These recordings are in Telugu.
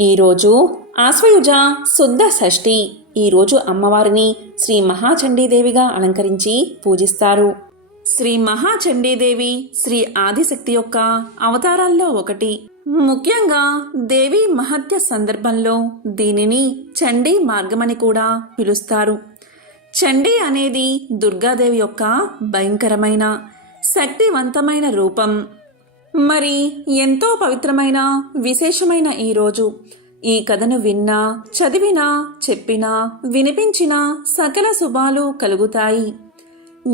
ఈరోజు ఆశ్వయుజ శుద్ధ షష్ఠి. ఈరోజు అమ్మవారిని శ్రీ మహాచండీదేవిగా అలంకరించి పూజిస్తారు. శ్రీ మహాచండీదేవి శ్రీ ఆదిశక్తి యొక్క అవతారాల్లో ఒకటి. ముఖ్యంగా దేవి మహత్య సందర్భంలో దీనిని చండీ మార్గమని కూడా పిలుస్తారు. చండీ అనేది దుర్గాదేవి యొక్క భయంకరమైన శక్తివంతమైన రూపం. మరి ఎంతో పవిత్రమైన విశేషమైన ఈరోజు ఈ కథను విన్నా చదివినా చెప్పినా వినిపించినా సకల శుభాలు కలుగుతాయి.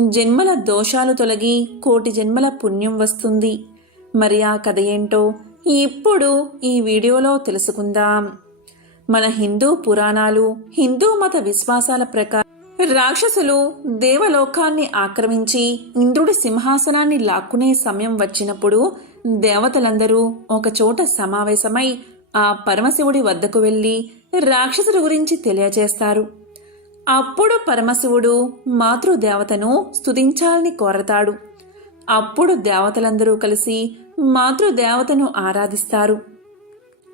జన్మల దోషాలు తొలగి కోటి జన్మల పుణ్యం వస్తుంది. మరి ఆ కథ ఏంటో ఇప్పుడు ఈ వీడియోలో తెలుసుకుందాం. మన హిందూ పురాణాలు హిందూ మత విశ్వాసాల ప్రకారం రాక్షసులు దేవలోకాన్ని ఆక్రమించి ఇంద్రుడి సింహాసనాన్ని లాక్కునే సమయం వచ్చినప్పుడు దేవతలందరూ ఒకచోట సమావేశమై ఆ పరమశివుడి వద్దకు వెళ్ళి రాక్షసుల గురించి తెలియజేస్తారు అప్పుడు పరమశివుడు మాతృదేవతను స్తుతించాలని కోరతాడు. అప్పుడు దేవతలందరూ కలిసి మాతృదేవతను ఆరాధిస్తారు.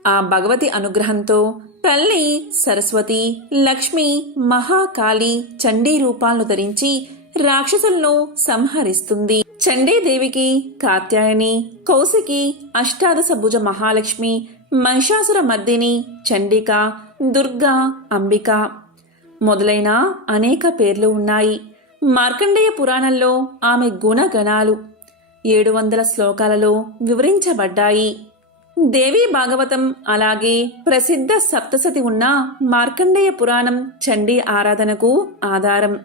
ఆ భగవతి అనుగ్రహంతో తల్లి సరస్వతి లక్ష్మి మహాకాళి చండీ రూపాలను ధరించి రాక్షసులను సంహరిస్తుంది. చండీదేవికి కాత్యాయని కౌశికి అష్టాదశ భుజ మహాలక్ష్మి మహిషాసుర మర్దిని చండిక దుర్గా అంబిక మొదలైన అనేక పేర్లు ఉన్నాయి. మార్కండేయ పురాణంలో ఆమె గుణగణాలు ఏడు వందల శ్లోకాలలో వివరించబడ్డాయి. దేవీ భాగవతం అలాగే ప్రసిద్ధ సప్తసతి ఉన్న మార్కండేయ పురాణం చండీ ఆరాధనకు ఆధారం.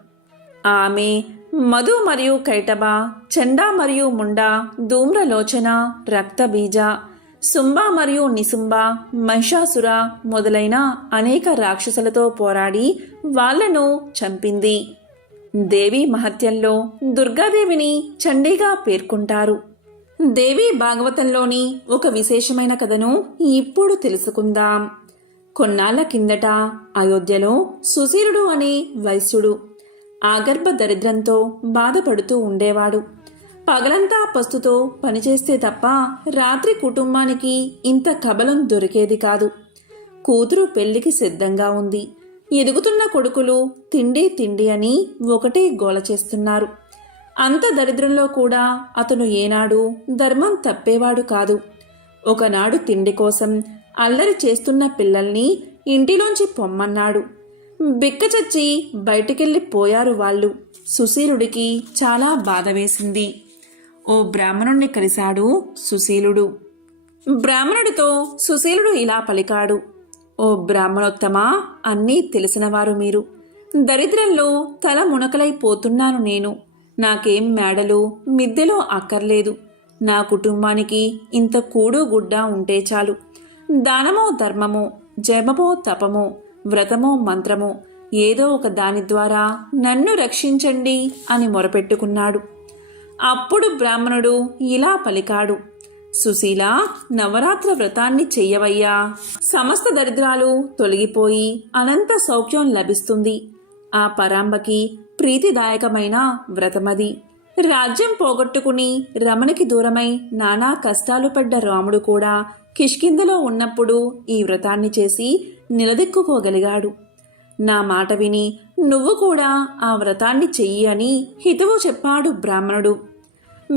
ఆమె మధు మరియు కైటబ చండా మరియు ముండా ధూమ్రలోచన రక్తబీజ శుంభ మరియు నిశుంభ మహిషాసుర మొదలైన అనేక రాక్షసులతో పోరాడి వాళ్ళను చంపింది. దేవి మహత్యంలో దుర్గాదేవిని చండీగా పేర్కొంటారు. దేవి భాగవతంలోని ఒక విశేషమైన కథను ఇప్పుడు తెలుసుకుందాం. కొన్నాళ్ళ కిందట అయోధ్యలో సుశీరుడు అనే వైశ్యుడు ఆగర్భ దరిద్రంతో బాధపడుతూ ఉండేవాడు. పగలంతా పస్తుతో పనిచేస్తే తప్ప రాత్రి కుటుంబానికి ఇంత కబలం దొరికేది కాదు. కూతురు పెళ్ళికి సిద్ధంగా ఉంది. ఎదుగుతున్న కొడుకులు తిండి తిండి అని ఒకటే గోల చేస్తున్నారు. అంత దరిద్రంలో కూడా అతను ఏనాడు ధర్మం తప్పేవాడు కాదు. ఒకనాడు తిండి కోసం అల్లరి చేస్తున్న పిల్లల్ని ఇంటిలోంచి పొమ్మన్నాడు. బిక్కచచ్చి బయటికెళ్ళి పోయారు వాళ్ళు. సుశీలుడికి చాలా బాధ వేసింది. ఓ బ్రాహ్మణుణ్ణి కలిశాడు సుశీలుడు. బ్రాహ్మణుడితో సుశీలుడు ఇలా పలికాడు. ఓ బ్రాహ్మణోత్తమా అన్నీ తెలిసినవారు మీరు. దరిద్రంలో తల మునకలైపోతున్నాను నేను. నాకేం మేడలు మిద్దెలో అక్కర్లేదు. నా కుటుంబానికి ఇంత కూడు గుడ్డ ఉంటే చాలు. దానమో ధర్మమో జపమో తపమో వ్రతమో మంత్రమో ఏదో ఒక దాని ద్వారా నన్ను రక్షించండి అని మొరపెట్టుకున్నాడు. అప్పుడు బ్రాహ్మణుడు ఇలా పలికాడు. సుశీల నవరాత్ర వ్రతాన్ని చెయ్యవయ్యా. సమస్త దరిద్రాలు తొలగిపోయి అనంత సౌఖ్యం లభిస్తుంది. ఆ పరాంబకి ప్రీతిదాయకమైన వ్రతమది. రాజ్యం పోగొట్టుకుని రమణికి దూరమై నానా కష్టాలు పడ్డ రాముడు కూడా కిష్కిందలో ఉన్నప్పుడు ఈ వ్రతాన్ని చేసి నిలదెక్కుకోగలిగాడు. నా మాట విని నువ్వు కూడా ఆ వ్రతాన్ని చెయ్యి అని హితవు చెప్పాడు బ్రాహ్మణుడు.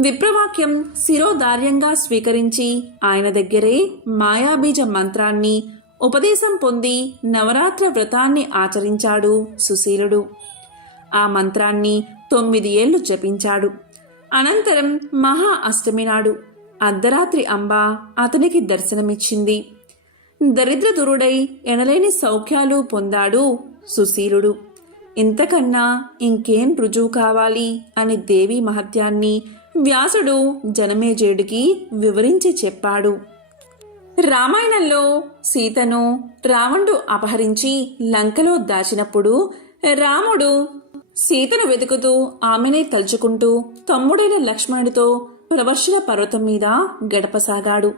విప్రవాక్యం శిరోధార్యంగా స్వీకరించి ఆయన దగ్గరే మాయాబీజ మంత్రాన్ని ఉపదేశం పొంది నవరాత్ర వ్రతాన్ని ఆచరించాడు సుశీలుడు. ఆ మంత్రాన్ని తొమ్మిది ఏళ్ళు జపించాడు. అనంతరం మహా అష్టమి నాడు అర్ధరాత్రి అంబ అతనికి దర్శనమిచ్చింది. దరిద్ర దురుడై ఎనలేని సౌఖ్యాలు పొందాడు సుశీలుడు. ఇంతకన్నా ఇంకేం రుజువు కావాలి అని దేవి మహత్యాన్ని వ్యాసుడు జనమేజేడికి వివరించి చెప్పాడు. రామాయణంలో సీతను రావణుడు అపహరించి లంకలో దాచినప్పుడు రాముడు సీతను వెతుకుతూ ఆమెనే తలుచుకుంటూ తమ్ముడైన లక్ష్మణుడితో ప్రవర్షణ పర్వతం మీద గడపసాగాడు.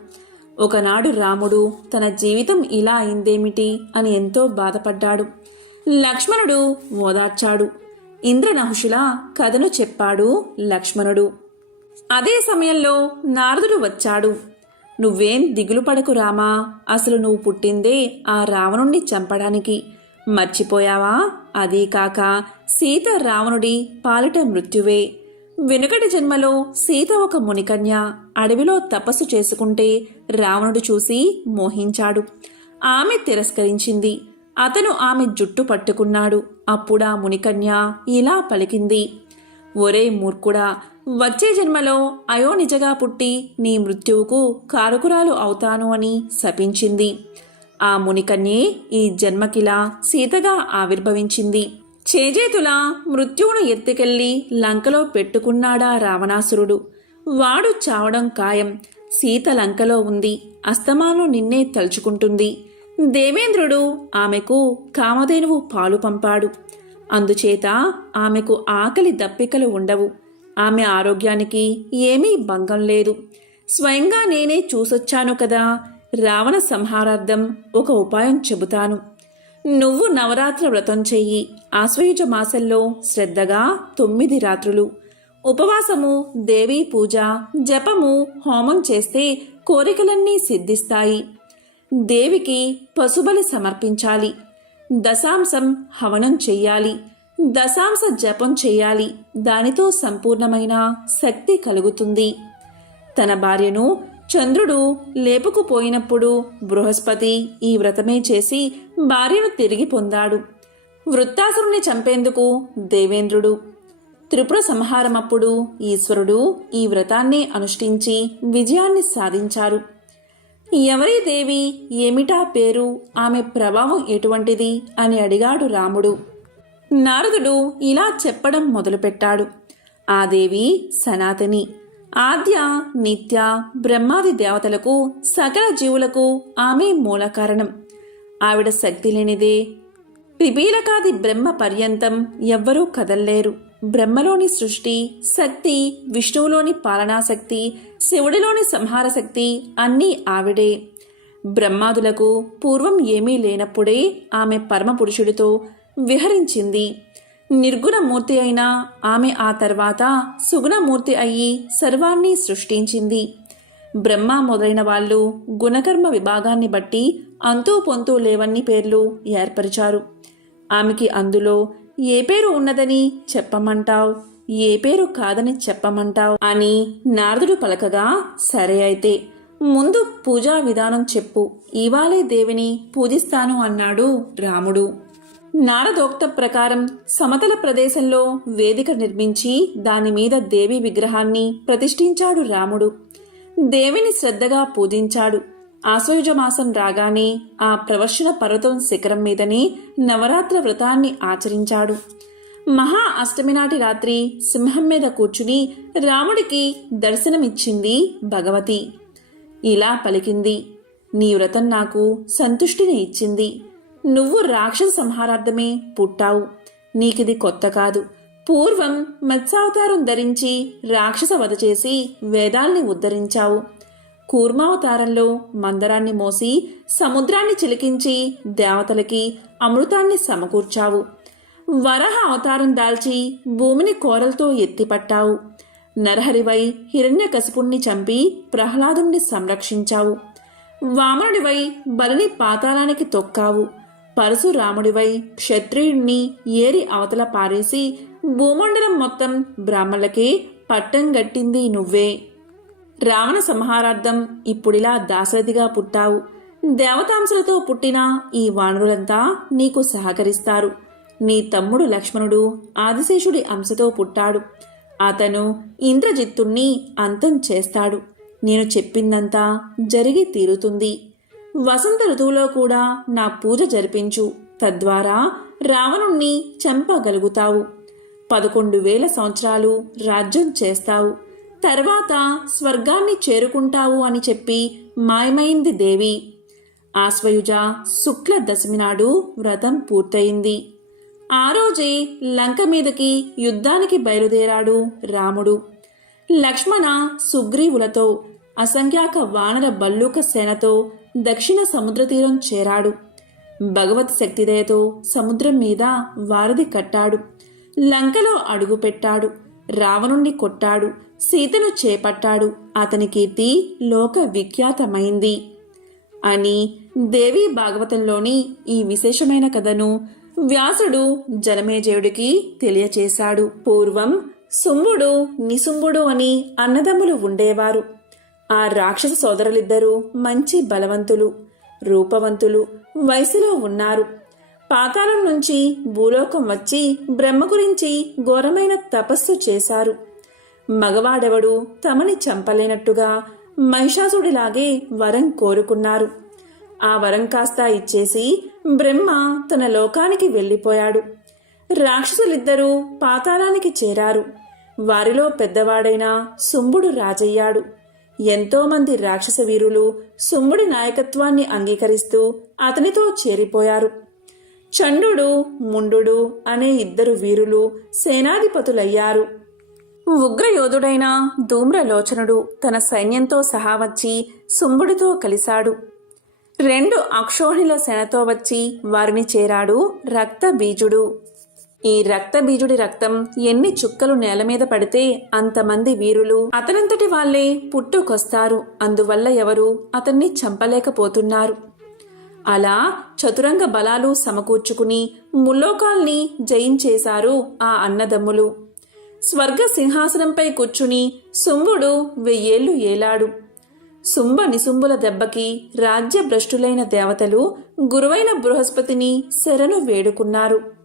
ఒకనాడు రాముడు తన జీవితం ఇలా అయిందేమిటి అని ఎంతో బాధపడ్డాడు. లక్ష్మణుడు ఓదార్చాడు. ఇంద్రనహుషుల కథను చెప్పాడు లక్ష్మణుడు. అదే సమయంలో నారదుడు వచ్చాడు. నువ్వేం దిగులు పడకు రామా అసలు నువ్వు పుట్టిందే ఆ రావణుణ్ణి చంపడానికి. మర్చిపోయావా? అదీ కాక సీత రావణుడి పాలిట మృత్యువే. వెనుకటి జన్మలో సీత ఒక మునికన్య. అడవిలో తపస్సు చేసుకుంటే రావణుడు చూసి మోహించాడు. ఆమె తిరస్కరించింది. అతను ఆమె జుట్టు పట్టుకున్నాడు. అప్పుడా మునికన్య ఇలా పలికింది. ఒరే మూర్ఖుడా వచ్చే జన్మలో అయోనిజగా పుట్టి నీ మృత్యువుకు కారకురాలు అవుతాను అని శపించింది. ఆ మునికన్యే ఈ జన్మకిలా సీతగా ఆవిర్భవించింది. చేజేతులా మృత్యువును ఎత్తుకెళ్ళి లంకలో పెట్టుకున్నాడా రావణాసురుడు. వాడు చావడం ఖాయం. సీత లంకలో ఉంది. అస్తమానం నిన్నే తలుచుకుంటుంది. దేవేంద్రుడు ఆమెకు కామధేనువు పాలు పంపాడు. అందుచేత ఆమెకు ఆకలి దప్పికలు ఉండవు. ఆమె ఆరోగ్యానికి ఏమీ భంగం లేదు. స్వయంగా నేనే చూసొచ్చాను కదా. రావణ సంహారార్థం ఒక ఉపాయం చెబుతాను. నువ్వు నవరాత్ర వ్రతం చెయ్యి. ఆశ్వయుజ మాసంలో శ్రద్ధగా తొమ్మిది రాత్రులు. ఉపవాసము దేవీ పూజ జపము హోమం చేస్తే కోరికలన్నీ సిద్ధిస్తాయి. దేవికి పశుబలి సమర్పించాలి. దశాంశం హవనం చెయ్యాలి. దశాంశ జపం చెయ్యాలి. దానితో సంపూర్ణమైన శక్తి కలుగుతుంది. తన భార్యను చంద్రుడు లేపుకుపోయినప్పుడు బృహస్పతి ఈ వ్రతమే చేసి భార్యను తిరిగి పొందాడు. వృత్తాసురుని చంపేందుకు దేవేంద్రుడు త్రిపుర సంహారమప్పుడు ఈశ్వరుడు ఈ వ్రతాన్ని అనుష్ఠించి విజయాన్ని సాధించారు. ఎవరి దేవి ఏమిటా పేరు ఆమె ప్రభావం ఎటువంటిది అని అడిగాడు రాముడు. నారదుడు ఇలా చెప్పడం మొదలుపెట్టాడు. ఆ దేవి సనాతని. ఆద్య నిత్య బ్రహ్మాది దేవతలకు సకల జీవులకు ఆమె మూల కారణం. ఆవిడ శక్తి లేనిదే విబీలకాది బ్రహ్మ పర్యంతం ఎవ్వరూ కదల్లేరు. బ్రహ్మలోని సృష్టి శక్తి విష్ణువులోని పాలనాశక్తి శివుడిలోని సంహార శక్తి అన్నీ ఆవిడే. బ్రహ్మాదులకు పూర్వం ఏమీ లేనప్పుడే ఆమె పరమపురుషుడితో విహరించింది. నిర్గుణమూర్తి అయిన ఆమె ఆ తర్వాత సుగుణమూర్తి అయి సర్వాన్ని సృష్టించింది. బ్రహ్మ మొదలైన వాళ్ళు గుణకర్మ విభాగాన్ని బట్టి అంతూ పొంతూ లేవన్ని పేర్లు ఏర్పరిచారు. ఆమెకి అందులో ఏ పేరు ఉన్నదని చెప్పమంటావు ఏ పేరు కాదని చెప్పమంటావు అని నారదుడు పలకగా సరే అయితే ముందు పూజా విధానం చెప్పు ఇవాళే దేవిని పూజిస్తాను అన్నాడు రాముడు. నారదోక్త ప్రకారం సమతల ప్రదేశంలో వేదిక నిర్మించి దాని మీద దేవి విగ్రహాన్ని ప్రతిష్ఠించాడు రాముడు. దేవిని శ్రద్ధగా పూజించాడు. ఆశ్వయుజమాసం రాగానే ఆ ప్రవర్షణ పర్వతం శిఖరం మీదనే నవరాత్ర వ్రతాన్ని ఆచరించాడు. మహా అష్టమి నాటి రాత్రి సింహం మీద కూర్చుని రాముడికి దర్శనమిచ్చింది భగవతి. ఇలా పలికింది నీ వ్రతం నాకు సంతుష్టిని ఇచ్చింది. నువ్వు రాక్షస సంహారార్థమే పుట్టావు. నీకిది కొత్త కాదు. పూర్వం మత్స్యావతారం ధరించి రాక్షస వధ చేసి వేదాల్ని ఉద్ధరించావు. కూర్మావతారంలో మందరాన్ని మోసి సముద్రాన్ని చిలికించి దేవతలకి అమృతాన్ని సమకూర్చావు. వరహ అవతారం దాల్చి భూమిని కోరలతో ఎత్తిపట్టావు. నరహరివై హిరణ్యకశిపుణ్ణి చంపి ప్రహ్లాదుణ్ణి సంరక్షించావు. వామనుడివై బలిని పాతాళానికి తొక్కావు. పరశురాముడివై క్షత్రియుణ్ణి ఏరి అవతల పారేసి భూమండలం మొత్తం బ్రాహ్మణులకే పట్టం గట్టింది నువ్వే. రావణ సంహారార్థం ఇప్పుడిలా దాశరథిగా పుట్టావు. దేవతాంశలతో పుట్టిన ఈ వానరులంతా నీకు సహకరిస్తారు. నీ తమ్ముడు లక్ష్మణుడు ఆదిశేషుడి అంశతో పుట్టాడు. అతను ఇంద్రజిత్తుణ్ణి అంతం చేస్తాడు. నేను చెప్పిందంతా జరిగి తీరుతుంది. వసంత ఋతువులో కూడా నా పూజ జరిపించు. తద్వారా రావణుణ్ణి చంపగలుగుతావు. పదకొండు వేల సంవత్సరాలు రాజ్యం చేస్తావు. తర్వాత స్వర్గాన్ని చేరుకుంటావు అని చెప్పి మాయమైంది దేవి. ఆశ్వయుజ శుక్ల దశమి నాడు వ్రతం పూర్తయింది. ఆ రోజే లంక మీదకి యుద్ధానికి బయలుదేరాడు రాముడు. లక్ష్మణ సుగ్రీవులతో అసంఖ్యాక వానర బల్లూక సేనతో దక్షిణ సముద్ర తీరం చేరాడు. భగవత్ శక్తిదయతో సముద్రం మీద వారధి కట్టాడు. లంకలో అడుగుపెట్టాడు రావణుణ్ణి కొట్టాడు. సీతను చేపట్టాడు. అతని కీర్తి లోక విఖ్యాతమైంది. అని దేవి భాగవతంలోని ఈ విశేషమైన కథను వ్యాసుడు జనమేజయుడికి తెలియచేశాడు. పూర్వం శుంభుడు నిశుంభుడు అని అన్నదమ్ములు ఉండేవారు. ఆ రాక్షస సోదరులిద్దరూ మంచి బలవంతులు రూపవంతులు వయసులో ఉన్నారు. పాతాళం నుంచి భూలోకం వచ్చి బ్రహ్మ గురించి ఘోరమైన తపస్సు చేశారు. మగవాడెవడు తమని చంపలేనట్టుగా మహిషాసుడిలాగే వరం కోరుకున్నారు. ఆ వరం కాస్త ఇచ్చేసి బ్రహ్మ తన లోకానికి వెళ్ళిపోయాడు. రాక్షసులిద్దరూ పాతాళానికి చేరారు. వారిలో పెద్దవాడైన శుంభుడు రాజయ్యాడు. ఎంతోమంది రాక్షస వీరులు శుంభుడి నాయకత్వాన్ని అంగీకరిస్తూ అతనితో చేరిపోయారు. చండు ముండు అనే ఇద్దరు వీరులు సేనాధిపతులయ్యారు. ఉగ్రయోధుడైన ధూమ్రలోచనుడు తన సైన్యంతో సహా వచ్చి శుంభుడితో కలిశాడు. రెండు అక్షోహిణుల సెనతో వచ్చి వారిని చేరాడు రక్తబీజుడు ఈ రక్తబీజుడి రక్తం ఎన్ని చుక్కలు నేల మీద పడితే అంతమంది వీరులు అతనంతటి వాళ్ళే పుట్టుకొస్తారు. అందువల్ల ఎవరు అతన్ని చంపలేకపోతున్నారు. అలా చతురంగ బలాలు సమకూర్చుకుని ముల్లోకాల్ని జయించేశారు ఆ అన్నదమ్ములు. స్వర్గ సింహాసనంపై కూర్చుని శుంభుడు వెయ్యేళ్ళు ఏలాడు. శుంభ నిశుంభుల దెబ్బకి రాజ్యభ్రష్టులైన దేవతలు గురువైన బృహస్పతిని శరణు వేడుకున్నారు.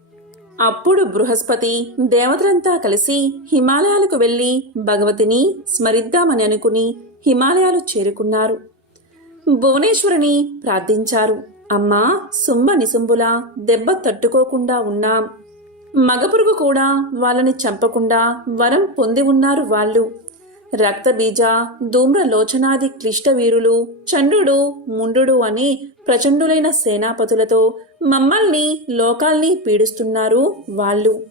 అప్పుడు బృహస్పతి దేవతలంతా కలిసి హిమాలయాలకు వెళ్ళి భగవతిని స్మరిద్దామని అనుకుని హిమాలయాలు చేరుకున్నారు. భువనేశ్వరిని ప్రార్థించారు. అమ్మా సుంభ నిసుంబులా దెబ్బ తట్టుకోకుండా ఉన్నాం. మగపురుగు కూడా వాళ్ళని చంపకుండా వరం పొంది ఉన్నారు వాళ్ళు. రక్తబీజ ధూమ్రలోచనాది క్లిష్ట వీరులు చండ్రుడు ముండు అని ప్రచండులైన సేనాపతులతో మమ్మల్ని లోకాల్ని పీడిస్తున్నారు వాళ్ళు.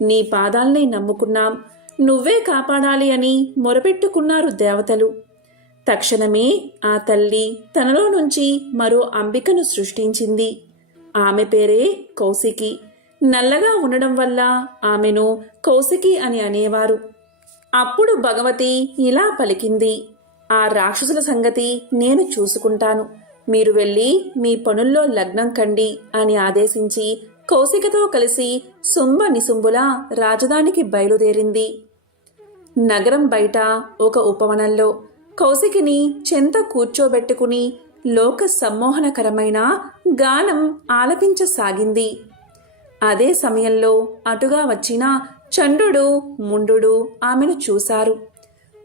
నీ పాదాల్ని నమ్ముకున్నాం. నువ్వే కాపాడాలి అని మొరపెట్టుకున్నారు దేవతలు. తక్షణమే ఆ తల్లి తనలో నుంచి మరో అంబికను సృష్టించింది. ఆమె పేరే కౌశికి. నల్లగా ఉండడం వల్ల ఆమెను కౌశికి అని అనేవారు. అప్పుడు భగవతి ఇలా పలికింది. ఆ రాక్షసుల సంగతి నేను చూసుకుంటాను. మీరు వెళ్ళి మీ పనుల్లో లగ్నం కండి అని ఆదేశించి కౌశికతో కలిసి శుంభ నిసుంబులా రాజధానికి బయలుదేరింది. నగరం బయట ఒక ఉపవనంలో కౌశికిని చెంత కూర్చోబెట్టుకుని లోక సమ్మోహనకరమైన గానం ఆలపించసాగింది. అదే సమయంలో అటుగా వచ్చిన చండు ముండు ఆమెను చూశారు.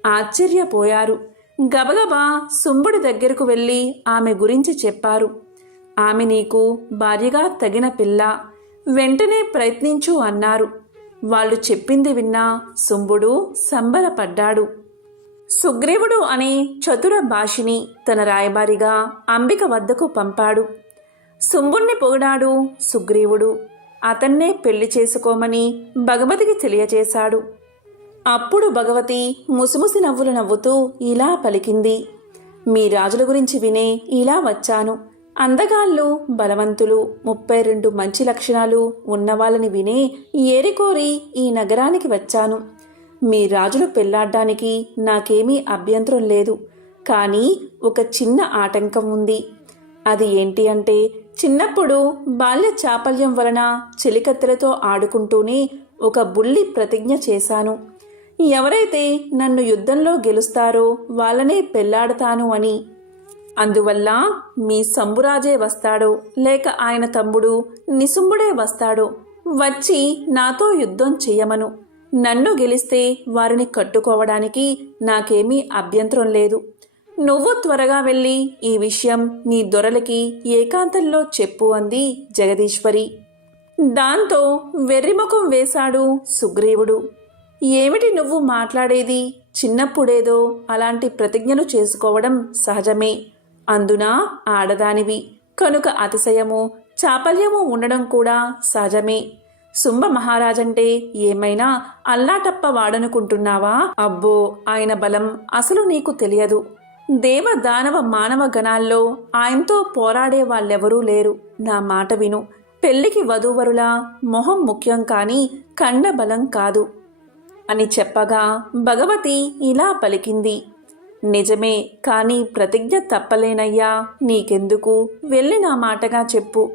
ఆశ్చర్యపోయారు. గబగబా సుంబుడి దగ్గరకు వెళ్ళి ఆమె గురించి చెప్పారు. ఆమె నీకు భార్యగా తగిన పిల్ల. వెంటనే ప్రయత్నించు అన్నారు. వాళ్ళు చెప్పింది విన్నా సుంబుడు సంబరపడ్డాడు. సుగ్రీవుడు అనే చతుర భాషిని తన రాయబారిగా అంబిక వద్దకు పంపాడు. సుంబుణ్ణి పొగిడాడు సుగ్రీవుడు. అతన్నే పెళ్ళి చేసుకోమని భగవతికి తెలియచేశాడు. అప్పుడు భగవతి ముసిముసి నవ్వులు నవ్వుతూ ఇలా పలికింది. మీ రాజుల గురించి వినే ఇలా వచ్చాను. అందగాళ్ళు బలవంతులు ముప్పై రెండు మంచి లక్షణాలు ఉన్నవాళ్ళని వినే ఏరికోరి ఈ నగరానికి వచ్చాను. మీ రాజులు పెళ్ళాడ్డానికి నాకేమీ అభ్యంతరం లేదు. కానీ ఒక చిన్న ఆటంకం ఉంది. అది ఏంటి అంటే చిన్నప్పుడు బాల్య చాపల్యం వలన చెలికత్తెలతో ఆడుకుంటూనే ఒక బుల్లి ప్రతిజ్ఞ చేశాను. ఎవరైతే నన్ను యుద్ధంలో గెలుస్తారో వాళ్ళనే పెళ్ళాడతాను అని. అందువల్ల మీ సంబురాజే వస్తాడో లేక ఆయన తమ్ముడు నిసుంబుడే వస్తాడో వచ్చి నాతో యుద్ధం చెయ్యమను. నన్ను గెలిస్తే వారిని కట్టుకోవడానికి నాకేమీ అభ్యంతరం లేదు. నువ్వు త్వరగా వెళ్ళి ఈ విషయం నీ దొరలకి ఏకాంతంలో చెప్పు అంది జగదీశ్వరి. దాంతో వెర్రిముఖం వేశాడు సుగ్రీవుడు. ఏమిటి నువ్వు మాట్లాడేది? చిన్నప్పుడేదో అలాంటి ప్రతిజ్ఞలు చేసుకోవడం సహజమే. అందున ఆడదానివి. కనుక అతిశయము చాపల్యము ఉండడం కూడా సహజమే. సుంబ మహారాజంటే ఏమైనా అల్లాటప్ప వాడనుకుంటున్నావా అబ్బో ఆయన బలం అసలు నీకు తెలియదు. దేవ దానవ మానవ గణాల్లో ఆయనతో పోరాడే వాళ్ళెవరూ లేరు. నా మాట విను. పెళ్ళికి వధూవరుల మొహం ముఖ్యం కాని కండబలం కాదు. అని చెప్పగా భగవతి ఇలా పలికింది. నిజమే కానీ ప్రతిజ్ఞ తప్పలేనయ్యా నీకెందుకు? వెళ్ళి నా మాటగా చెప్పు.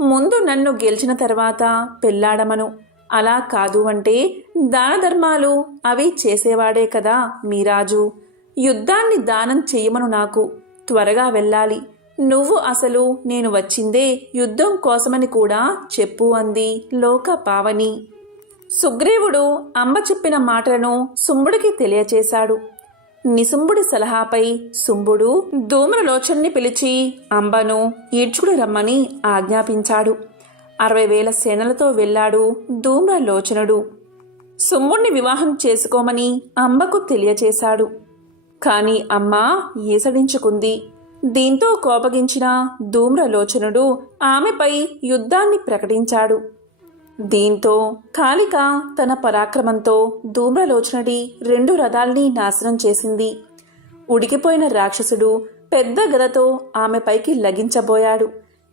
ముందు నన్ను గెలిచిన తర్వాత పెళ్ళాడమను అలా కాదు అంటే దాన ధర్మాలు అవి చేసేవాడే కదా మీ రాజు యుద్ధాన్ని దానం చేయమను నాకు. త్వరగా వెళ్ళాలి. నువ్వు అసలు నేను వచ్చిందే యుద్ధం కోసమని కూడా చెప్పు అంది లోక పావని. సుగ్రీవుడు అంబ చెప్పిన మాటలను సుంబుడికి తెలియచేశాడు. నిసుంబుడి సలహాపై సుంబుడు ధూమ్రలోచన్ని పిలిచి అంబను ఈడ్చుకుని రమ్మని ఆజ్ఞాపించాడు. అరవై వేల సేనలతో వెళ్ళాడు ధూమ్రలోచనుడు. సుంబుణ్ణి వివాహం చేసుకోమని అంబకు తెలియచేశాడు. కాని అమ్మ ఈసడించుకుంది దీంతో కోపగించిన ధూమ్రలోచనుడు ఆమెపై యుద్ధాన్ని ప్రకటించాడు. దీంతో కాళిక తన పరాక్రమంతో ధూమ్రలోచనుడి రెండు రథాల్ని నాశనం చేసింది. ఉడికిపోయిన రాక్షసుడు పెద్ద గదతో ఆమెపైకి లగించబోయాడు.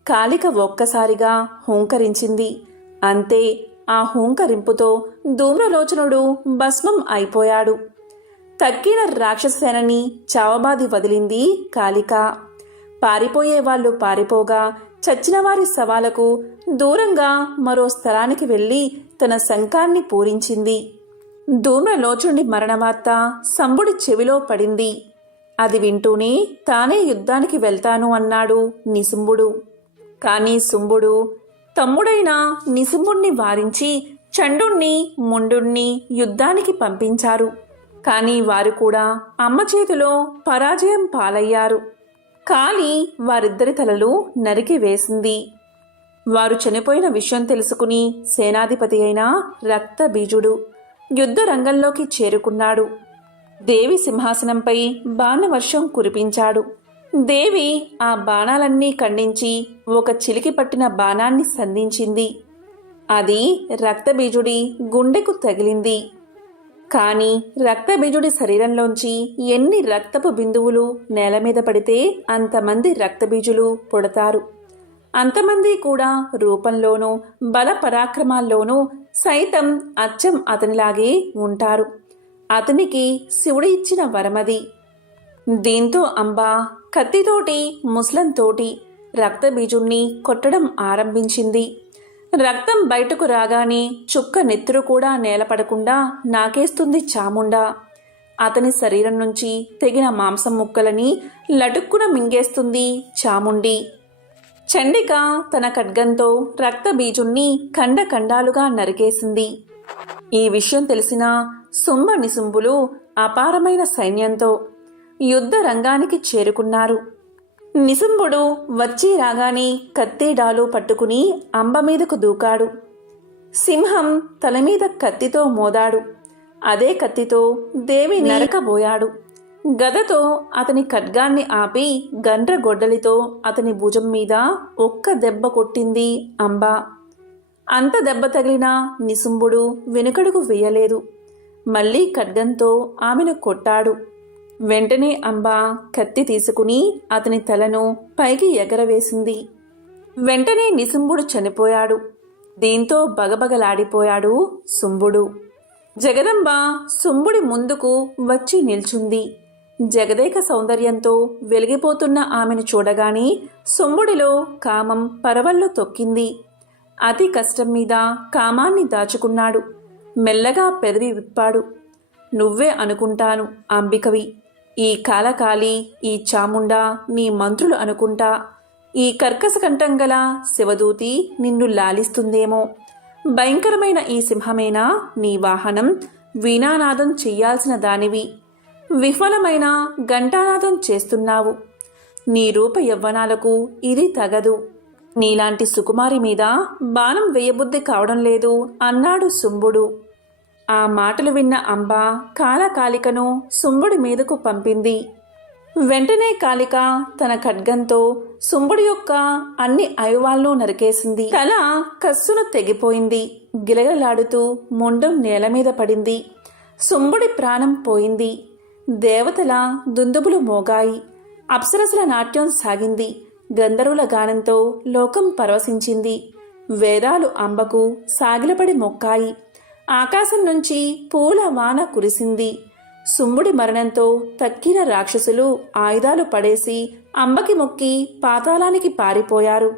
కాళిక ఒక్కసారిగా హూంకరించింది. అంతే ఆ హూంకరింపుతో ధూమ్రలోచనుడు భస్మం అయిపోయాడు. తక్కిన రాక్షసేనని చావబాది వదిలింది కాళిక. పారిపోయే వాళ్ళు పారిపోగా చచ్చిన వారి శవాలకు దూరంగా మరో స్థలానికి వెళ్ళి తన శంఖాన్ని పూరించింది. ధూమ్రలోచుడి మరణ వార్త సంబుడి చెవిలో పడింది. అది వింటూనే తానే యుద్ధానికి వెళ్తాను అన్నాడు నిసుంబుడు. కానీ సుంబుడు తమ్ముడైన నిసుంబుణ్ణి వారించి చండుణ్ణి ముండుణ్ణి యుద్ధానికి పంపించారు. కానీ వారు కూడా అమ్మ చేతిలో పరాజయం పాలయ్యారు. కాలి వారిద్దరి తలలు నరికి వేసింది. వారు చనిపోయిన విషయం తెలుసుకుని సేనాధిపతి అయిన రక్తబీజుడు యుద్ధ రంగంలోకి చేరుకున్నాడు. దేవి సింహాసనంపై బాణవర్షం కురిపించాడు. దేవి ఆ బాణాలన్నీ ఖండించి ఒక చిలికి పట్టిన బాణాన్ని సంధించింది. అది రక్తబీజుడి గుండెకు తగిలింది. కానీ రక్తబీజుడి శరీరంలోంచి ఎన్ని రక్తపు బిందువులు నేల మీద పడితే అంతమంది రక్తబీజులు పుడతారు. అంతమంది కూడా రూపంలోనూ బల పరాక్రమాల్లోనూ సైతం అచ్చం అతనిలాగే ఉంటారు. అతనికి శివుడు ఇచ్చిన వరమది. దీంతో అంబా కత్తితోటి ముస్లంతోటి రక్తబీజుణ్ణి కొట్టడం ఆరంభించింది. రక్తం బయటకు రాగానే చుక్క నెత్తురు కూడా నేలపడకుండా నాకేస్తుంది చాముండా. అతని శరీరం నుంచి తెగిన మాంసం ముక్కలని లటుక్కున మింగేస్తుంది చాముండి. చండిక తన ఖడ్గంతో రక్తబీజుణ్ణి ఖండఖండాలుగా నరికేసింది. ఈ విషయం తెలిసిన సుంభ నిసుంబులు అపారమైన సైన్యంతో యుద్ధ రంగానికి చేరుకున్నారు. నిసుంబుడు వచ్చి రాగానే కత్తిడాలు పట్టుకుని అంబ మీదకు దూకాడు. సింహం తల మీద కత్తితో మోదాడు. అదే కత్తితో దేవి నరకబోయాడు. గదతో అతని ఖడ్గాన్ని ఆపి గండ్రగొడ్డలితో అతని భుజం మీద ఒక్క దెబ్బ కొట్టింది అంబ. అంత దెబ్బ తగిలిన నిసుంబుడు వెనుకడుగు వేయలేదు. మళ్ళీ ఖడ్గంతో ఆమెను కొట్టాడు. వెంటనే అంబ కత్తి తీసుకుని అతని తలను పైకి ఎగరవేసింది. వెంటనే నిసుంబుడు చనిపోయాడు. దీంతో బగబగలాడిపోయాడు సుంబుడు జగదంబ సుంబుడి ముందుకు వచ్చి నిల్చుంది. జగదేక సౌందర్యంతో వెలిగిపోతున్న ఆమెను చూడగానే సుంబుడిలో కామం పరవళ్ళు తొక్కింది. అతి కష్టం మీద కామాన్ని దాచుకున్నాడు. మెల్లగా పెదవి విప్పాడు. నువ్వే అనుకుంటాను అంబికవి. ఈ కాలకాలి ఈ చాముండా నీ మంత్రులు అనుకుంటా. ఈ కర్కశ కంఠం గల శివదూతి నిన్ను లాలిస్తుందేమో. భయంకరమైన ఈ సింహమేనా నీ వాహనం? వీణానాదం చెయ్యాల్సిన దానివి. విఫలమైన ఘంటానాదం చేస్తున్నావు. నీ రూప యవ్వనాలకు ఇది తగదు. నీలాంటి సుకుమారి మీద బాణం వేయబుద్ధి కావడం లేదు అన్నాడు సుంబుడు ఆ మాటలు విన్న అంబ కాలకాలికను సుంబుడి మీదకు పంపింది. వెంటనే కాలిక తన ఖడ్గంతో సుంబుడి యొక్క అన్ని అయవాళ్ళు నరికేసింది. తల కస్సును తెగిపోయింది. గిలగలాడుతూ మొండం నేల మీద పడింది. సుంబుడి ప్రాణం పోయింది. దేవతల దుందుబులు మోగాయి. అప్సరసల నాట్యం సాగింది. గంధర్వుల గానంతో లోకం పరవశించింది. వేదాలు అంబకు సాగిలపడి మొక్కాయి. ఆకాశం నుంచి పూల వాన కురిసింది. సుమ్ముడి మరణంతో తక్కిన రాక్షసులు ఆయుధాలు పడేసి అంబకి మొక్కి పాతాళానికి పారిపోయారు.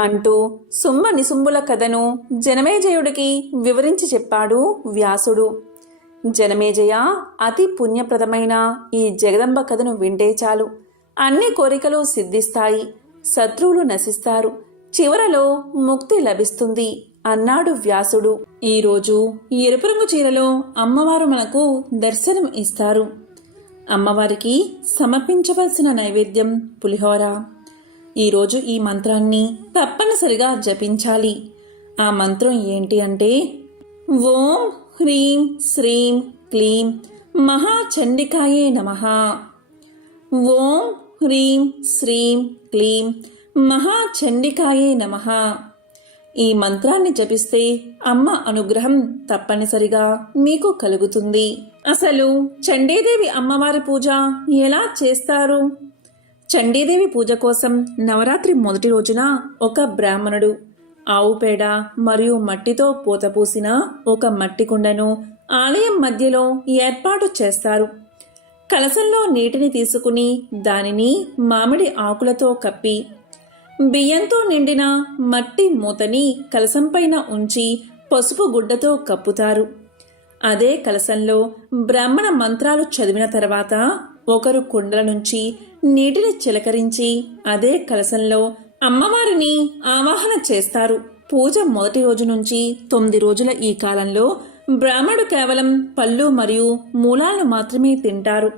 అంటూ సుమ్మ నిసుంబుల కథను జనమేజయుడికి వివరించి చెప్పాడు వ్యాసుడు. జనమేజయ అతి పుణ్యప్రదమైన ఈ జగదంబ కథను వింటే చాలు. అన్ని కోరికలు సిద్ధిస్తాయి. శత్రువులు నశిస్తారు. చివరలో ముక్తి లభిస్తుంది. అన్నాడు వ్యాసుడు. ఈరోజు ఎరుపు రంగు చీరలో అమ్మవారు మనకు దర్శనం ఇస్తారు. అమ్మవారికి సమర్పించవలసిన నైవేద్యం పులిహోర. ఈరోజు ఈ మంత్రాన్ని తప్పనిసరిగా జపించాలి. ఆ మంత్రం ఏంటి అంటే ఓం హ్రీం శ్రీం క్లీం మహాచండికాయే నమః. ఓం హ్రీం శ్రీం క్లీం మహాచండికాయే నమః. ఈ మంత్రాన్ని జపిస్తే అమ్మ అనుగ్రహం తప్పనిసరిగా మీకు కలుగుతుంది. అసలు చండీదేవి అమ్మవారి పూజ ఎలా చేస్తారు? చండీదేవి పూజ కోసం నవరాత్రి మొదటి రోజున ఒక బ్రాహ్మణుడు ఆవు పేడ మరియు మట్టితో పూత పూసిన ఒక మట్టి కుండను ఆలయం మధ్యలో ఏర్పాటు చేస్తారు. కలసంలో నీటిని తీసుకుని దానిని మామిడి ఆకులతో కప్పి బియ్యంతో నిండిన మట్టి మూతని కలసంపైన ఉంచి పసుపు గుడ్డతో కప్పుతారు. అదే కలసంలో బ్రాహ్మణ మంత్రాలు చదివిన తర్వాత ఒకరు కుండల నుంచి నీటిని చిలకరించి అదే కలసంలో అమ్మవారిని ఆవాహన చేస్తారు. పూజ మొదటి రోజు నుంచి తొమ్మిది రోజుల ఈ కాలంలో బ్రాహ్మణుడు కేవలం పళ్ళు మరియు మూలాలను మాత్రమే తింటారు.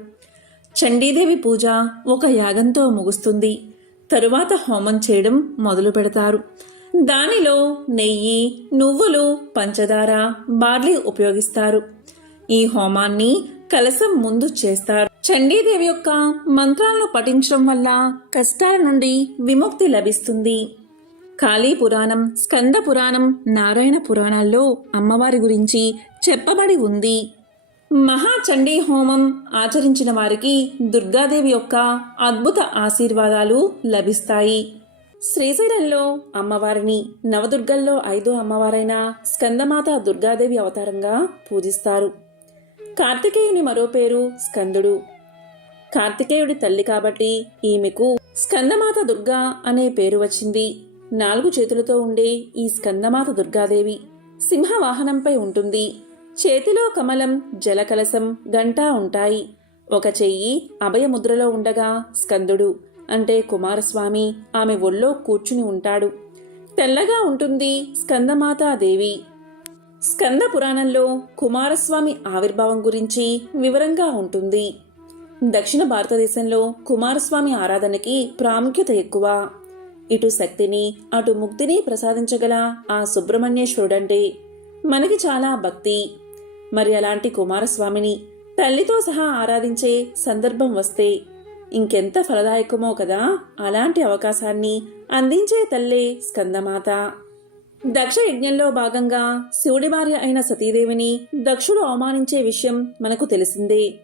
చండీదేవి పూజ ఒక యాగంతో ముగుస్తుంది. తరువాత హోమం చేయడం మొదలు పెడతారు. దానిలో నెయ్యి నువ్వులు పంచదార బార్లీ ఉపయోగిస్తారు. ఈ హోమాన్ని కలసం ముందు చేస్తారు. చండీదేవి యొక్క మంత్రాలను పఠించడం వల్ల కష్టాల నుండి విముక్తి లభిస్తుంది. కాళీ పురాణం స్కంద పురాణం నారాయణ పురాణాల్లో అమ్మవారి గురించి చెప్పబడి ఉంది. మహాచండీ హోమం ఆచరించిన వారికి దుర్గాదేవి యొక్క అద్భుత ఆశీర్వాదాలు లభిస్తాయి. శ్రీశైలంలో అమ్మవారిని నవదుర్గల్లో ఐదో అమ్మవారైన స్కందమాత దుర్గాదేవి అవతారంగా పూజిస్తారు. కార్తికేయుని మరో పేరు స్కందుడు. కార్తికేయుడి తల్లి కాబట్టి ఈమెకు స్కందమాత దుర్గా అనే పేరు వచ్చింది. నాలుగు చేతులతో ఉండే ఈ స్కందమాత దుర్గాదేవి సింహ వాహనంపై ఉంటుంది. చేతిలో కమలం జలకలసం గంటా ఉంటాయి. ఒక చెయ్యి అభయముద్రలో ఉండగా స్కందుడు అంటే కుమారస్వామి ఆమె ఒళ్ళో కూర్చుని ఉంటాడు. తెల్లగా ఉంటుంది స్కందమాతాదేవి స్కంద పురాణంలో కుమారస్వామి ఆవిర్భావం గురించి వివరంగా ఉంటుంది. దక్షిణ భారతదేశంలో కుమారస్వామి ఆరాధనకి ప్రాముఖ్యత ఎక్కువ. ఇటు శక్తిని అటు ముక్తిని ప్రసాదించగల ఆ సుబ్రహ్మణ్యేశ్వరుడంటే మనకి చాలా భక్తి. మరి అలాంటి కుమారస్వామిని తల్లితో సహా ఆరాధించే సందర్భం వస్తే ఇంకెంత ఫలదాయకమో కదా అలాంటి అవకాశాన్ని అందించే తల్లే స్కందమాత. దక్ష యజ్ఞంలో భాగంగా శివుడి భార్య అయిన సతీదేవిని దక్షుడు అవమానించే విషయం మనకు తెలిసిందే.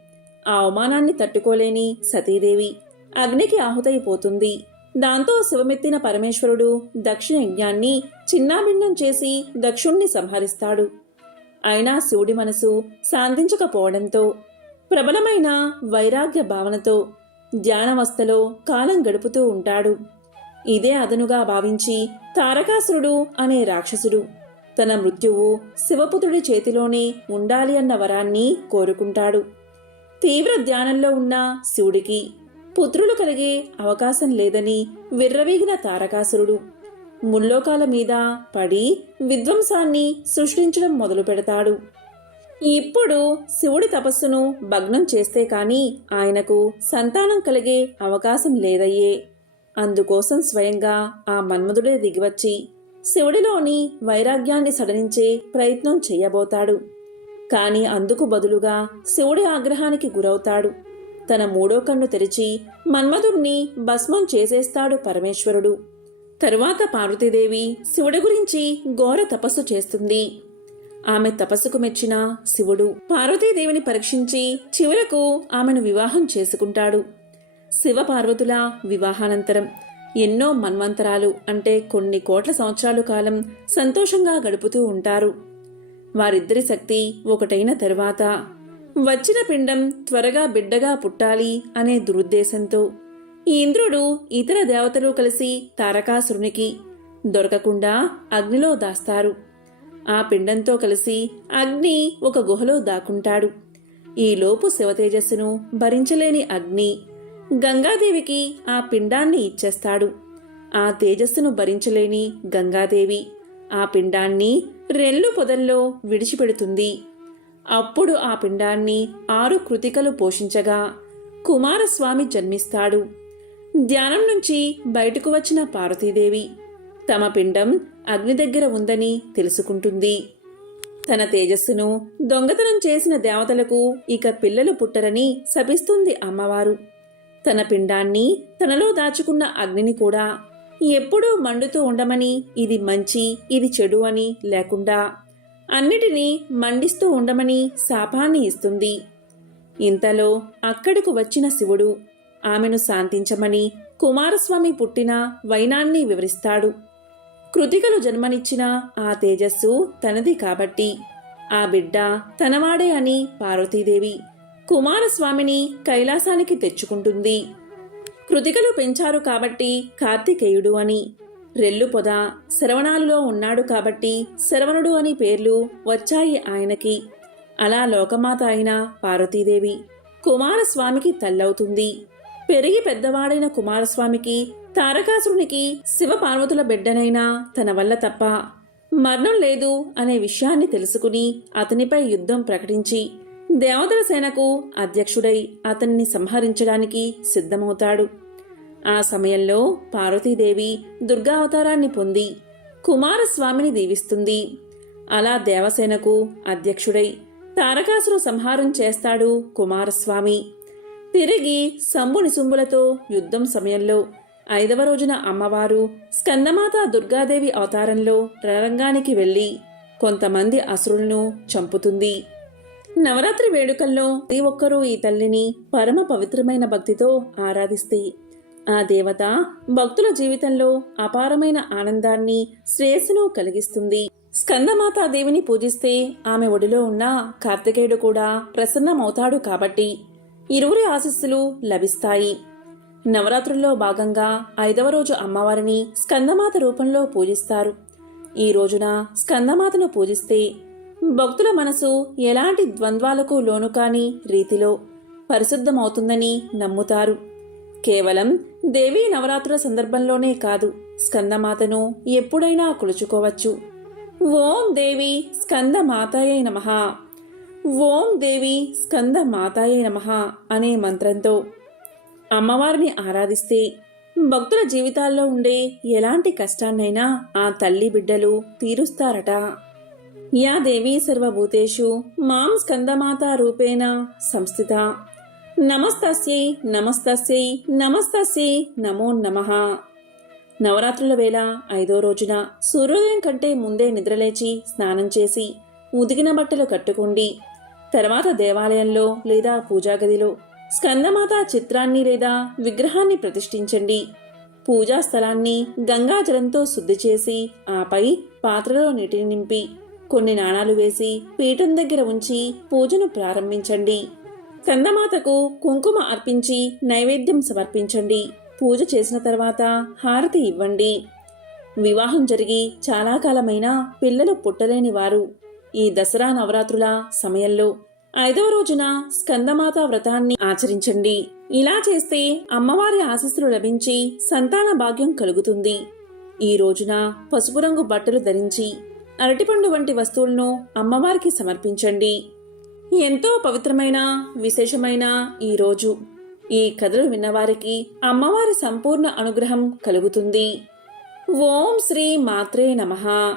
ఆ అవమానాన్ని తట్టుకోలేని సతీదేవి అగ్నికి ఆహుతైపోతుంది. దాంతో శివమెత్తిన పరమేశ్వరుడు దక్షిణ యజ్ఞాన్ని చిన్నాభిన్నం చేసి దక్షుణ్ణి సంహరిస్తాడు. అయినా శివుడి మనసు శాంతించకపోవడంతో ప్రబలమైన వైరాగ్య భావనతో ధ్యానవస్థలో కాలం గడుపుతూ ఉంటాడు. ఇదే అదనుగా భావించి తారకాసురుడు అనే రాక్షసుడు తన మృత్యువు శివపుతుడి చేతిలోనే ఉండాలి అన్న వరాన్ని కోరుకుంటాడు. తీవ్ర ధ్యానంలో ఉన్న శివుడికి పుత్రులు కలిగే అవకాశం లేదని విర్రవీగిన తారకాసురుడు ముల్లోకాల మీద పడి విధ్వంసాన్ని సృష్టించడం మొదలు పెడతాడు. ఇప్పుడు శివుడి తపస్సును భగ్నం చేస్తే కాని ఆయనకు సంతానం కలిగే అవకాశం లేదయ్యే. అందుకోసం స్వయంగా ఆ మన్మధుడే దిగివచ్చి శివుడిలోని వైరాగ్యాన్ని సడలించే ప్రయత్నం చేయబోతాడు. కాని అందుకు బదులుగా శివుడి ఆగ్రహానికి గురవుతాడు. తన మూడో కన్ను తెరిచి మన్మధుణ్ణి భస్మం చేసేస్తాడు పరమేశ్వరుడు. తరువాత పార్వతీదేవి శివుడి గురించి ఘోర తపస్సు చేస్తుంది. ఆమె తపస్సుకు మెచ్చిన శివుడు పార్వతీదేవిని పరీక్షించి చివరకు ఆమెను వివాహం చేసుకుంటాడు. శివ పార్వతుల వివాహానంతరం ఎన్నో మన్వంతరాలు అంటే కొన్ని కోట్ల సంవత్సరాలు కాలం సంతోషంగా గడుపుతూ ఉంటారు. వారిద్దరి శక్తి ఒకటైన తరువాత వచ్చిన పిండం త్వరగా బిడ్డగా పుట్టాలి అనే దురుద్దేశంతో ఇంద్రుడు ఇతర దేవతలు కలిసి తారకాసురునికి దొరకకుండా అగ్నిలో దాస్తారు. ఆ పిండంతో కలిసి అగ్ని ఒక గుహలో దాక్కుంటాడు. ఈలోపు శివతేజస్సును భరించలేని అగ్ని గంగాదేవికి ఆ పిండాన్ని ఇచ్చేస్తాడు. ఆ తేజస్సును భరించలేని గంగాదేవి ఆ పిండాన్ని రెల్లు పొదల్లో విడిచిపెడుతుంది. అప్పుడు ఆ పిండాన్ని ఆరు కృతికలు పోషించగా కుమారస్వామి జన్మిస్తాడు. ధ్యానం నుంచి బయటకు వచ్చిన పార్వతీదేవి. తమ పిండం అగ్ని దగ్గర ఉందని తెలుసుకుంటుంది. తన తేజస్సును దొంగతనం చేసిన దేవతలకు ఇక పిల్లలు పుట్టరని శపిస్తుంది అమ్మవారు. తన పిండాన్ని తనలో దాచుకున్న అగ్నిని కూడా ఎప్పుడూ మండుతూ ఉండమని ఇది మంచి ఇది చెడు అని లేకుండా అన్నిటినీ మండిస్తూ ఉండమని శాపాన్ని ఇస్తుంది. ఇంతలో అక్కడకు వచ్చిన శివుడు ఆమెను శాంతించమని కుమారస్వామి పుట్టిన వైనాన్ని వివరిస్తాడు. కృతికలు జన్మనిచ్చిన ఆ తేజస్సు తనది కాబట్టి. ఆ బిడ్డ తనవాడే అని పార్వతీదేవి కుమారస్వామిని కైలాసానికి తెచ్చుకుంటుంది. కృతికలు పెంచారు కాబట్టి కార్తికేయుడు అని. రెల్లు పొద శరవణాలులో ఉన్నాడు కాబట్టి శరవణుడు అని పేర్లు వచ్చాయి ఆయనకి. అలా లోకమాత అయిన పార్వతీదేవి కుమారస్వామికి తల్లవుతుంది. పెరిగి పెద్దవాడైన కుమారస్వామికి తారకాసురునికి శివ పార్వతుల బిడ్డనైనా తన వల్ల తప్ప మరణం లేదు అనే విషయాన్ని తెలుసుకుని అతనిపై యుద్ధం ప్రకటించి దేవతల సేనకు అధ్యక్షుడై అతన్ని సంహరించడానికి సిద్ధమవుతాడు. ఆ సమయంలో పార్వతీదేవి దుర్గావతారాన్ని పొంది కుమారస్వామిని దీవిస్తుంది. అలా దేవసేనకు అధ్యక్షుడై తారకాసురు సంహారం చేస్తాడు కుమారస్వామి. తిరిగి సంబు సుంబులతో యుద్ధం సమయంలో ఐదవ రోజున అమ్మవారు స్కందమాత దుర్గాదేవి అవతారంలో రణరంగానికి వెళ్ళి కొంతమంది అసురులను చంపుతుంది. నవరాత్రి వేడుకల్లో ప్రతి ఒక్కరూ ఈ తల్లిని పరమ పవిత్రమైన భక్తితో ఆరాధిస్తే ఆ దేవత భక్తుల జీవితంలో అపారమైన ఆనందాన్ని శ్రేయస్సును కలిగిస్తుంది. స్కందమాతాదేవిని పూజిస్తే ఆమె ఒడిలో ఉన్న కార్తికేయుడు కూడా ప్రసన్నమవుతాడు కాబట్టి ఇరువురి ఆశస్సులు లభిస్తాయి. నవరాత్రుల్లో భాగంగా ఐదవ రోజు అమ్మవారిని స్కందమాత రూపంలో పూజిస్తారు. ఈ రోజున స్కందమాతను పూజిస్తే భక్తుల మనసు ఎలాంటి ద్వంద్వాలకు లోను కాని రీతిలో పరిశుద్ధమవుతుందని నమ్ముతారు. కేవలం దేవీ నవరాత్రుల సందర్భంలోనే కాదు స్కందమాతను ఎప్పుడైనా కొలుచుకోవచ్చు. ఓం దేవి స్కంద నమః. ఓం దేవి స్కంద మాతాయే నమ అనే మంత్రంతో అమ్మవారిని ఆరాధిస్తే భక్తుల జీవితాల్లో ఉండే ఎలాంటి కష్టాన్నైనా ఆ తల్లి బిడ్డలు తీరుస్తారట. యా దేవీ సర్వభూతేషు మాం స్కందమాత రూపేణ సంస్థిత. నమస్తస్యై నమస్తస్యై నమస్తస్యై నమో నమః. నవరాత్రుల వేళ ఐదో రోజున సూర్యోదయం కంటే ముందే నిద్రలేచి స్నానం చేసి ఉదిగిన బట్టలు కట్టుకోండి తర్వాత దేవాలయంలో లేదా పూజాగదిలో స్కందమాత చిత్రాన్ని లేదా విగ్రహాన్ని ప్రతిష్ఠించండి. పూజా స్థలాన్ని గంగాజలంతో శుద్ధి చేసి ఆపై పాత్రలో నీటిని నింపి కొన్ని నాణాలు వేసి పీఠం దగ్గర ఉంచి పూజను ప్రారంభించండి. కందమాతకు కుంకుమ అర్పించి నైవేద్యం సమర్పించండి. పూజ చేసిన తర్వాత హారతి ఇవ్వండి. వివాహం జరిగి చాలా కాలమైన పిల్లలు పుట్టలేని వారు. ఈ దసరా నవరాత్రుల సమయంలో ఐదవ రోజున స్కందమాత వ్రతాన్ని ఆచరించండి. ఇలా చేస్తే అమ్మవారి ఆశస్సులు లభించి సంతాన భాగ్యం కలుగుతుంది. ఈ రోజున పసుపు రంగు బట్టలు ధరించి అరటిపండు వంటి వస్తువులను అమ్మవారికి సమర్పించండి. ఎంతో పవిత్రమైన విశేషమైన ఈ రోజు. ఈ కథలు విన్నవారికి అమ్మవారి సంపూర్ణ అనుగ్రహం కలుగుతుంది. ఓం శ్రీ మాత్రే నమః.